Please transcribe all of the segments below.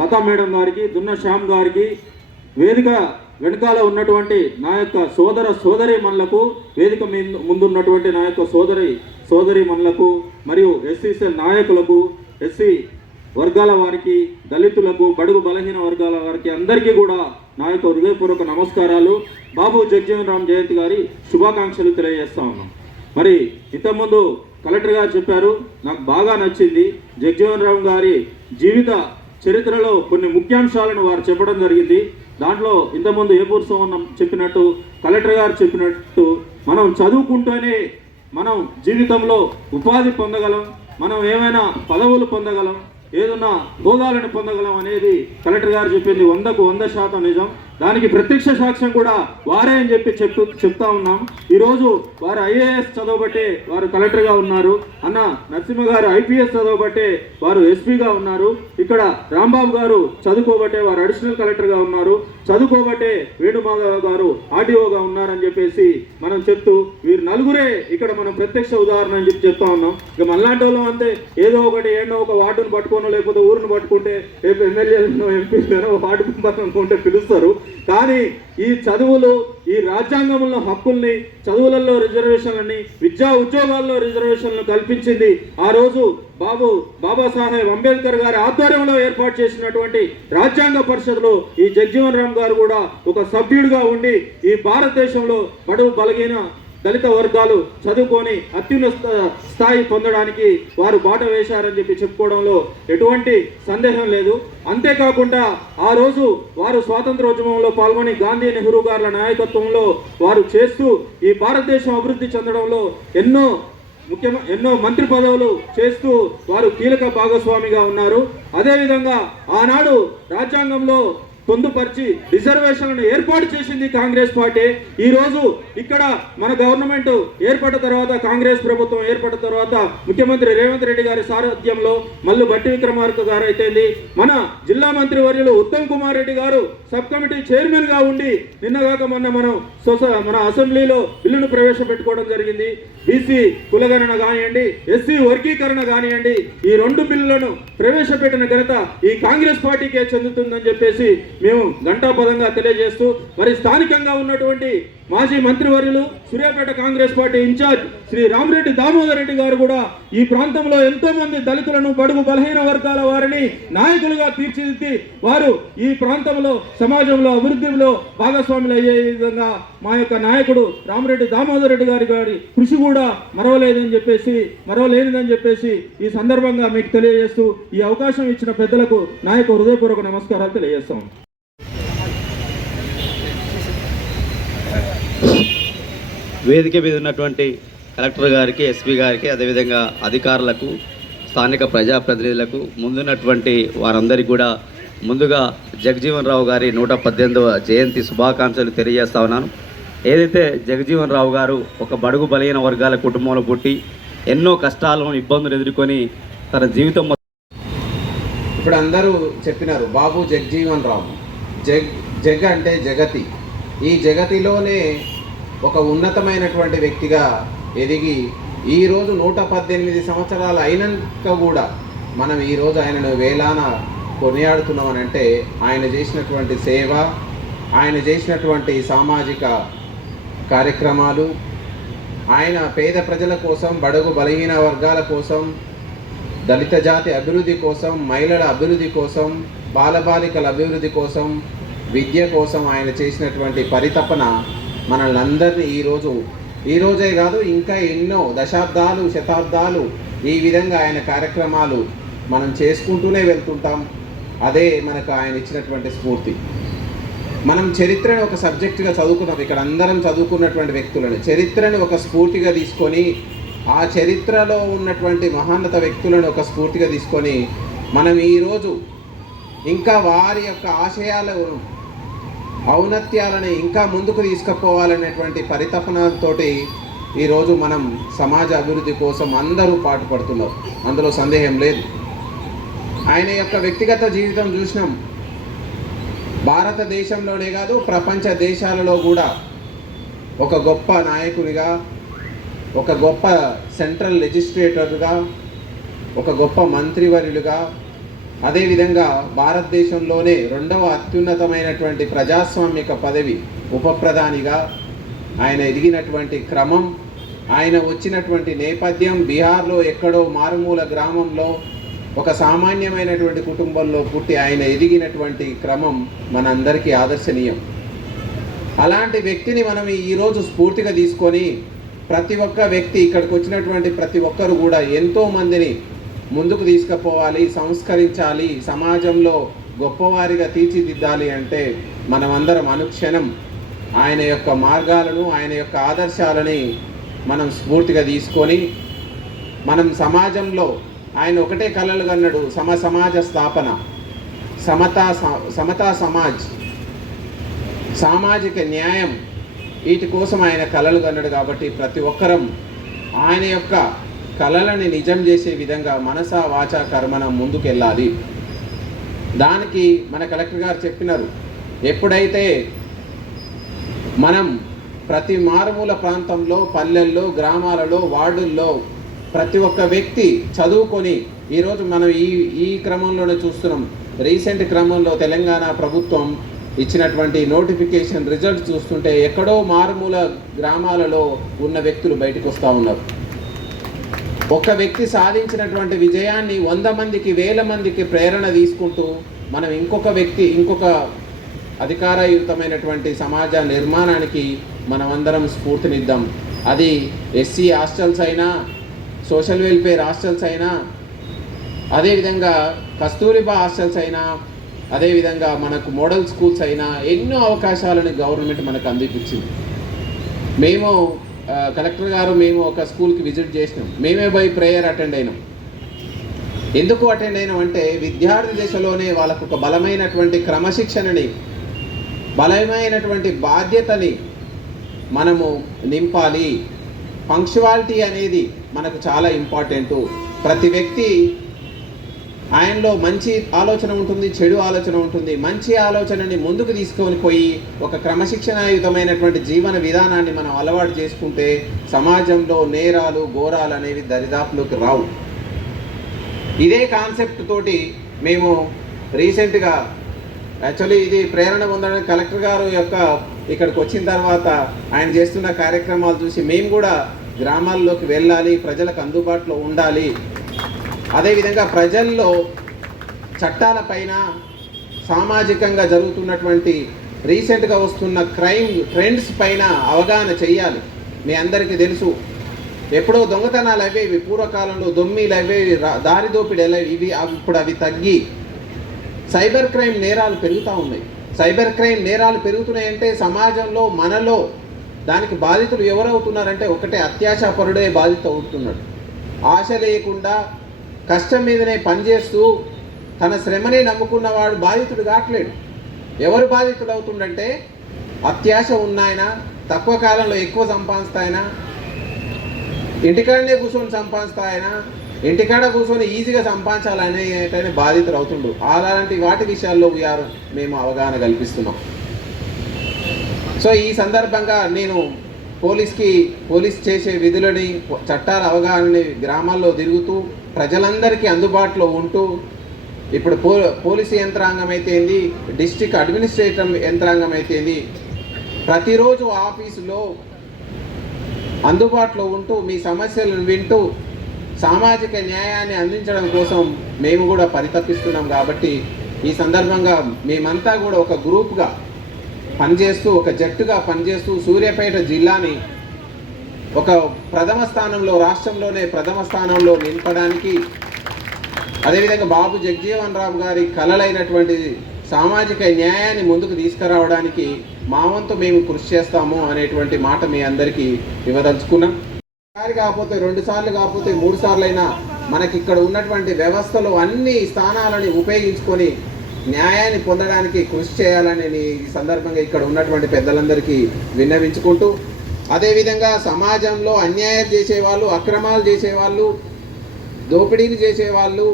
Lata madam గారికి, దున్న శ్యామ్ గారికి, వేదిక వెనకాల ఉన్నటువంటి నా యొక్క సోదరీమణులకు, వేదిక ముందున్నటువంటి నా యొక్క సోదరీమణులకు, మరియు ఎస్సీసీఎల్ నాయకులకు, ఎస్సీ వర్గాల వారికి, దళితులకు, బడుగు బలహీన వర్గాల వారికి అందరికీ కూడా నా యొక్క హృదయపూర్వక నమస్కారాలు. బాబు జగజీవన్ రామ్ జయంతి గారి శుభాకాంక్షలు తెలియజేస్తా ఉన్నాం. మరి ఇంతకుముందు కలెక్టర్ గారు చెప్పారు, నాకు బాగా నచ్చింది. జగజీవన్ రామ్ గారి జీవిత చరిత్రలో కొన్ని ముఖ్యాంశాలను వారు చెప్పడం జరిగింది. దాంట్లో ఇంతకుముందు ఏపూర్ సోమన్న చెప్పినట్టు, కలెక్టర్ గారు చెప్పినట్టు, మనం చదువుకుంటూనే మనం జీవితంలో ఉపాధి పొందగలం, మనం ఏమైనా పదవులు పొందగలం, ఏదన్నా హోదాలను పొందగలం అనేది కలెక్టర్ గారు చెప్పింది 100కు 100% నిజం. దానికి ప్రత్యక్ష సాక్ష్యం కూడా వారే అని చెప్తా ఉన్నాం. ఈరోజు వారు ఐఏఎస్ చదవబట్టే వారు కలెక్టర్గా ఉన్నారు. అన్న నరసింహ గారు ఐపీఎస్ చదవబట్టే వారు ఎస్పీగా ఉన్నారు. ఇక్కడ రాంబాబు గారు చదువుకోబట్టే వారు అడిషనల్ కలెక్టర్గా ఉన్నారు. చదువుకోబట్టే వేణుమాధవ్ గారు ఆర్డీఓగా ఉన్నారని చెప్పేసి మనం చెప్తూ, వీరు నలుగురే ఇక్కడ మనం ప్రత్యక్ష ఉదాహరణ అని చెప్తా ఉన్నాం. ఇక మనలాంటి వాళ్ళం అంతే, ఏదో ఒకటి ఏడో ఒక వార్డును పట్టుకోనో లేకపోతే ఊరిని పట్టుకుంటే ఎమ్మెల్యేలను ఎంపీలను వార్డు మెంబర్లు పిలుస్తారు. కానీ ఈ చదువులు, ఈ రాజ్యాంగంలో హక్కుల్ని, చదువులలో రిజర్వేషన్లని, విద్యా ఉద్యోగాల్లో రిజర్వేషన్లను కల్పించింది ఆ రోజు బాబాసాహెబ్ అంబేద్కర్ గారి ఆధ్వర్యంలో ఏర్పాటు చేసినటువంటి రాజ్యాంగ పరిషత్లో ఈ జగజీవన్ రామ్ గారు కూడా ఒక సభ్యుడిగా ఉండి ఈ భారతదేశంలో బడుగు బలహీన దళిత వర్గాలు చదువుకొని అత్యున్నత స్థాయి పొందడానికి వారు బాట వేశారని చెప్పి చెప్పుకోవడంలో ఎటువంటి సందేహం లేదు. అంతేకాకుండా ఆ రోజు వారు స్వాతంత్రోద్యమంలో పాల్గొని గాంధీ, నెహ్రూ గారుల నాయకత్వంలో వారు చేస్తూ ఈ భారతదేశం అభివృద్ధి చెందడంలో ఎన్నో మంత్రి పదవులు చేస్తూ వారు కీలక భాగస్వామిగా ఉన్నారు. అదేవిధంగా ఆనాడు రాజ్యాంగంలో పొందుపరిచి రిజర్వేషన్లను ఏర్పాటు చేసింది కాంగ్రెస్ పార్టీ. ఈరోజు ఇక్కడ మన గవర్నమెంట్ ఏర్పడిన తర్వాత, కాంగ్రెస్ ప్రభుత్వం ఏర్పడిన తర్వాత ముఖ్యమంత్రి రేవంత్ రెడ్డి గారి సారథ్యంలో మల్లు బట్టి విక్రమార్క గారు అయితేంది, మన జిల్లా మంత్రి వర్యులు ఉత్తమ్ కుమార్ రెడ్డి గారు సబ్ కమిటీ చైర్మన్గా ఉండి నిన్నగాక మొన్న మన అసెంబ్లీలో బిల్లును ప్రవేశపెట్టుకోవడం జరిగింది. బీసీ కులగణన కానివ్వండి, ఎస్సీ వర్గీకరణ కానివ్వండి, ఈ 2 బిల్లులను ప్రవేశపెట్టిన ఘనత ఈ కాంగ్రెస్ పార్టీకే చెందుతుందని చెప్పేసి మేము ఘంటాపదంగా తెలియజేస్తూ, మరి స్థానికంగా ఉన్నటువంటి మాజీ మంత్రివర్యులు, సూర్యాపేట కాంగ్రెస్ పార్టీ ఇన్ఛార్జ్ శ్రీ రామిరెడ్డి దామోదర్ రెడ్డి గారు కూడా ఈ ప్రాంతంలో ఎంతో మంది దళితులను, బడుగు బలహీన వర్గాల వారిని నాయకులుగా తీర్చిదిద్ది వారు ఈ ప్రాంతంలో సమాజంలో అభివృద్ధిలో భాగస్వాములు అయ్యే విధంగా మా యొక్క నాయకుడు రామిరెడ్డి దామోదర్ రెడ్డి గారి కృషి కూడా మరవలేనిదని చెప్పేసి ఈ సందర్భంగా మీకు తెలియజేస్తూ, ఈ అవకాశం ఇచ్చిన పెద్దలకు నా యొక్క హృదయపూర్వక నమస్కారాలు తెలియజేస్తాం. వేదిక మీద ఉన్నటువంటి కలెక్టర్ గారికి, ఎస్పీ గారికి, అదేవిధంగా అధికారులకు, స్థానిక ప్రజాప్రతినిధులకు, ముందున్నటువంటి వారందరికీ కూడా ముందుగా జగజీవన్ రావు గారి 118వ జయంతి శుభాకాంక్షలు తెలియజేస్తా ఉన్నాను. ఏదైతే జగజీవన్ రావు గారు ఒక బడుగు బలహీన వర్గాల కుటుంబంలో పుట్టి ఎన్నో కష్టాలను, ఇబ్బందులు ఎదుర్కొని తన జీవితం ఇప్పుడు అందరూ చెప్పినారు బాబు జగజీవన్ రావు. జగ్ అంటే జగతి. ఈ జగతిలోనే ఒక ఉన్నతమైనటువంటి వ్యక్తిగా ఎదిగి ఈరోజు 118 సంవత్సరాలు అయినాక కూడా మనం ఈరోజు ఆయనను వేలాన కొనియాడుతున్నామని అంటే ఆయన చేసినటువంటి సేవ, ఆయన చేసినటువంటి సామాజిక కార్యక్రమాలు, ఆయన పేద ప్రజల కోసం, బడుగు బలహీన వర్గాల కోసం, దళిత జాతి అభివృద్ధి కోసం, మహిళల అభివృద్ధి కోసం, బాలబాలికల అభివృద్ధి కోసం, విద్య కోసం ఆయన చేసినటువంటి పరితపన మనల్ని అందరినీ ఈరోజే కాదు ఇంకా ఎన్నో దశాబ్దాలు, శతాబ్దాలు ఈ విధంగా ఆయన కార్యక్రమాలు మనం చేసుకుంటూనే వెళ్తుంటాం. అదే మనకు ఆయన ఇచ్చినటువంటి స్ఫూర్తి. మనం చరిత్రను ఒక సబ్జెక్టుగా చదువుకున్నాం. ఇక్కడ అందరం చదువుకున్నటువంటి వ్యక్తులను, చరిత్రను ఒక స్ఫూర్తిగా తీసుకొని, ఆ చరిత్రలో ఉన్నటువంటి మహాన్నత వ్యక్తులను ఒక స్ఫూర్తిగా తీసుకొని మనం ఈరోజు ఇంకా వారి యొక్క ఆశయాలను, ఔన్నత్యాలను ఇంకా ముందుకు తీసుకుపోవాలనేటువంటి పరితపనతో ఈరోజు మనం సమాజ అభివృద్ధి కోసం అందరూ పాటుపడుతున్నారు. అందులో సందేహం లేదు. ఆయన యొక్క వ్యక్తిగత జీవితం చూసినాం. భారతదేశంలోనే కాదు ప్రపంచ దేశాలలో కూడా ఒక గొప్ప నాయకునిగా, ఒక గొప్ప సెంట్రల్ లెజిస్లేటర్గా, ఒక గొప్ప మంత్రివర్యులుగా, అదేవిధంగా భారతదేశంలోనే రెండవ అత్యున్నతమైనటువంటి ప్రజాస్వామిక పదవి ఉప ప్రధానిగా ఆయన ఎదిగినటువంటి క్రమం, ఆయన వచ్చినటువంటి నేపథ్యం, బీహార్లో ఎక్కడో మారుమూల గ్రామంలో ఒక సామాన్యమైనటువంటి కుటుంబంలో పుట్టి ఆయన ఎదిగినటువంటి క్రమం మనందరికీ ఆదర్శనీయం. అలాంటి వ్యక్తిని మనం ఈరోజు స్ఫూర్తిగా తీసుకొని ప్రతి ఒక్క వ్యక్తి, ఇక్కడికి వచ్చినటువంటి ప్రతి ఒక్కరు కూడా ఎంతో మందిని ముందుకు తీసుకుపోవాలి, సంస్కరించాలి, సమాజంలో గొప్పవారిగా తీర్చిదిద్దాలి అంటే మనమందరం అనుక్షణం ఆయన యొక్క మార్గాలను, ఆయన యొక్క ఆదర్శాలని మనం స్ఫూర్తిగా తీసుకొని మనం సమాజంలో ఆయన ఒకటే కలలు కన్నాడు, సమాజ స్థాపన, సమతా సమాజ్, సామాజిక న్యాయం, వీటి కోసం ఆయన కలలు కన్నాడు. కాబట్టి ప్రతి ఒక్కరం ఆయన యొక్క కలలని నిజం చేసే విధంగా మనసా వాచా కర్మన ముందుకెళ్ళాలి. దానికి మన కలెక్టర్ గారు చెప్పినారు, ఎప్పుడైతే మనం ప్రతి మారుమూల ప్రాంతంలో, పల్లెల్లో, గ్రామాలలో, వార్డుల్లో ప్రతి ఒక్క వ్యక్తి చదువుకొని, ఈరోజు మనం ఈ క్రమంలోనే చూస్తున్నాం. రీసెంట్ క్రమంలో తెలంగాణ ప్రభుత్వం ఇచ్చినటువంటి నోటిఫికేషన్ రిజల్ట్ చూస్తుంటే ఎక్కడో మారుమూల గ్రామాలలో ఉన్న వ్యక్తులు బయటకు వస్తూ ఉన్నారు. ఒక వ్యక్తి సాధించినటువంటి విజయాన్ని 100 మందికి, 1000 మందికి ప్రేరణ తీసుకుంటూ మనం ఇంకొక అధికారయుతమైనటువంటి సమాజ నిర్మాణానికి మనమందరం స్ఫూర్తినిద్దాం. అది ఎస్సీ హాస్టల్స్ అయినా, సోషల్ వెల్ఫేర్ హాస్టల్స్ అయినా, అదేవిధంగా కస్తూరిబా హాస్టల్స్ అయినా, అదేవిధంగా మనకు మోడల్ స్కూల్స్ అయినా ఎన్నో అవకాశాలను గవర్నమెంట్ మనకు అందిపించింది. మేము కలెక్టర్ గారు మేము ఒక స్కూల్కి విజిట్ చేసినాం. మేమే బై ప్రేయర్ అటెండ్ అయినాం. ఎందుకు అటెండ్ అయినాం అంటే విద్యార్థి దశలోనే వాళ్ళకు ఒక బలమైనటువంటి క్రమశిక్షణని, బలమైనటువంటి బాధ్యతని మనము నింపాలి. పంక్చువాలిటీ అనేది మనకు చాలా ఇంపార్టెంటు. ప్రతి వ్యక్తి ఆయనలో మంచి ఆలోచన ఉంటుంది, చెడు ఆలోచన ఉంటుంది. మంచి ఆలోచనని ముందుకు తీసుకొని పోయి ఒక క్రమశిక్షణాయుతమైనటువంటి జీవన విధానాన్ని మనం అలవాటు చేసుకుంటే సమాజంలో నేరాలు, ఘోరాలు అనేవి దరిదాపులోకి రావు. ఇదే కాన్సెప్ట్ తోటి మేము రీసెంట్గా, యాక్చువల్లీ ఇది ప్రేరణ పొందడానికి కలెక్టర్ గారు యొక్క ఇక్కడికి వచ్చిన తర్వాత ఆయన చేస్తున్న కార్యక్రమాలు చూసి మేము కూడా గ్రామాల్లోకి వెళ్ళాలి, ప్రజలకు అందుబాటులో ఉండాలి. అదేవిధంగా ప్రజల్లో చట్టాలపైన, సామాజికంగా జరుగుతున్నటువంటి రీసెంట్గా వస్తున్న క్రైమ్ ట్రెండ్స్ పైన అవగాహన చెయ్యాలి. మీ అందరికీ తెలుసు, ఎప్పుడో దొంగతనాలు అవేవి, పూర్వకాలంలో దొమ్మిలు అవేవి, దారి దోపిడీలు ఇవి, ఇప్పుడు అవి తగ్గి సైబర్ క్రైమ్ నేరాలు పెరుగుతూ ఉన్నాయి. సైబర్ క్రైమ్ నేరాలు పెరుగుతున్నాయంటే సమాజంలో మనలో దానికి బాధితులు ఎవరవుతున్నారంటే ఒకటే అత్యాశాపరుడే బాధిత అవుతున్నాడు. ఆశ లేకుండా కష్టం మీదనే పనిచేస్తూ తన శ్రమనే నమ్ముకున్నవాడు బాధితుడు కావట్లేడు. ఎవరు బాధితుడు అవుతుండంటే అత్యాశ ఉన్నాయన, తక్కువ కాలంలో ఎక్కువ సంపాదిస్తాయన, ఇంటికాడనే కూర్చొని సంపాదిస్తాయన, ఇంటికాడ కూర్చొని ఈజీగా సంపాదించాలనేటనే బాధితుడు అవుతుండు. అలాంటి వాటి విషయాల్లో మేము అవగాహన కల్పిస్తున్నాం. సో ఈ సందర్భంగా నేను పోలీస్ చేసే విధులని, చట్టాల అవగాహనని గ్రామాల్లో తిరుగుతూ ప్రజలందరికీ అందుబాటులో ఉంటూ, ఇప్పుడు పోలీసు యంత్రాంగం అయితేంది, డిస్ట్రిక్ట్ అడ్మినిస్ట్రేటివ్ యంత్రాంగం అయితేంది, ప్రతిరోజు ఆఫీసులో అందుబాటులో ఉంటూ మీ సమస్యలను వింటూ సామాజిక న్యాయాన్ని అందించడం కోసం మేము కూడా పరితపిస్తున్నాం. కాబట్టి ఈ సందర్భంగా మేమంతా కూడా ఒక గ్రూప్గా పనిచేస్తూ, ఒక జట్టుగా పనిచేస్తూ సూర్యాపేట జిల్లాని ఒక ప్రథమ స్థానంలో, రాష్ట్రంలోనే ప్రథమ స్థానంలో నింపడానికి, అదేవిధంగా బాబు జగజీవన్ రామ్ గారి కలలైనటువంటి సామాజిక న్యాయాన్ని ముందుకు తీసుకురావడానికి మా వంతు మేము కృషి చేస్తాము అనేటువంటి మాట మీ అందరికీ ఇవ్వదలుచుకున్నాం. ఒకసారి కాకపోతే, 2 సార్లు కాకపోతే, 3 సార్లు అయినా మనకి ఇక్కడ ఉన్నటువంటి వ్యవస్థలో అన్ని స్థానాలని ఉపయోగించుకొని న్యాయాన్ని పొందడానికి కృషి చేయాలని ఈ సందర్భంగా ఇక్కడ ఉన్నటువంటి పెద్దలందరికీ విన్నవించుకుంటూ, అదేవిధంగా సమాజంలో అన్యాయం చేసేవాళ్ళు, అక్రమాలు చేసేవాళ్ళు, దోపిడీలు చేసేవాళ్ళు,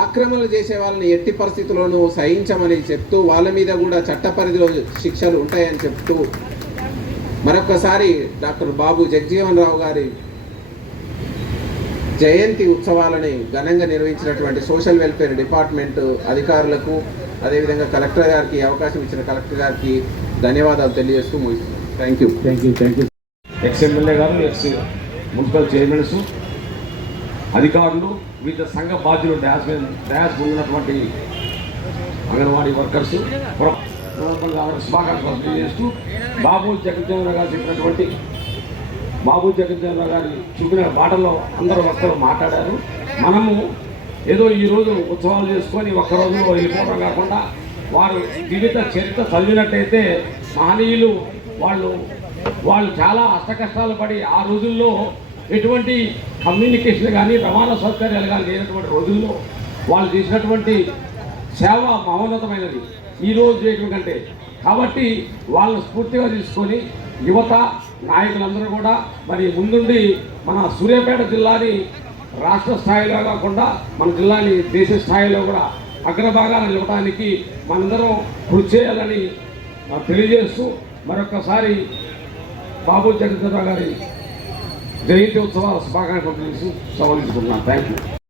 ఆక్రమణలు చేసే వాళ్ళని ఎట్టి పరిస్థితుల్లోనూ సహించమని చెప్తూ, వాళ్ళ మీద కూడా చట్ట పరిధిలో శిక్షలు ఉంటాయని చెప్తూ, మరొకసారి డాక్టర్ బాబు జగజీవన్ రావు గారి జయంతి ఉత్సవాలని ఘనంగా నిర్వహించినటువంటి సోషల్ వెల్ఫేర్ డిపార్ట్మెంట్ అధికారులకు అదేవిధంగా కలెక్టర్ గారికి అవకాశం ఇచ్చిన కలెక్టర్ గారికి ధన్యవాదాలు తెలియజేస్తూ ముగిస్తున్నాను. Thank you. ఎక్స్ ఎమ్మెల్యే గారు, ఎక్స్ మున్సిపల్ చైర్మన్స్, అధికారులు, వివిధ సంఘ బాధ్యులు, డ్యాస్ ఉన్నటువంటి అంగన్వాడీ వర్కర్స్ శుభాకాంక్షలు తెలియజేస్తూ బాబు జగజ్జీవన్ గారు చెప్పినటువంటి గారి చూపిన బాటలో అందరూ ఒక్కరు మాట్లాడారు. మనము ఏదో ఈరోజు ఉత్సవాలు చేసుకొని ఒక్క రోజులో వెళ్ళిపోవడం కాకుండా వారు వివిధ చరిత్ర చదివినట్టయితే మహనీయులు వాళ్ళు చాలా అష్టకష్టాలు పడి ఆ రోజుల్లో ఎటువంటి కమ్యూనికేషన్ కానీ రవాణా సౌకర్యాలు కానీ లేనటువంటి రోజుల్లో వాళ్ళు చేసినటువంటి సేవ మహోన్నతమైనది ఈరోజు చేయడం కంటే. కాబట్టి వాళ్ళని స్ఫూర్తిగా తీసుకొని యువత నాయకులందరూ కూడా మరి ముందుండి మన సూర్యాపేట జిల్లాని రాష్ట్ర స్థాయిలో కాకుండా మన జిల్లాని దేశ స్థాయిలో కూడా అగ్రభాగాన్ని నిలవడానికి మనందరం కృషి చేయాలని తెలియజేస్తూ మరొకసారి బాబు జగజ్జీవన్ గారి జయంతి ఉత్సవాల శుభాకాంక్షలు తెలియజేస్తూ సవరించుకుంటున్నాను. Thank you.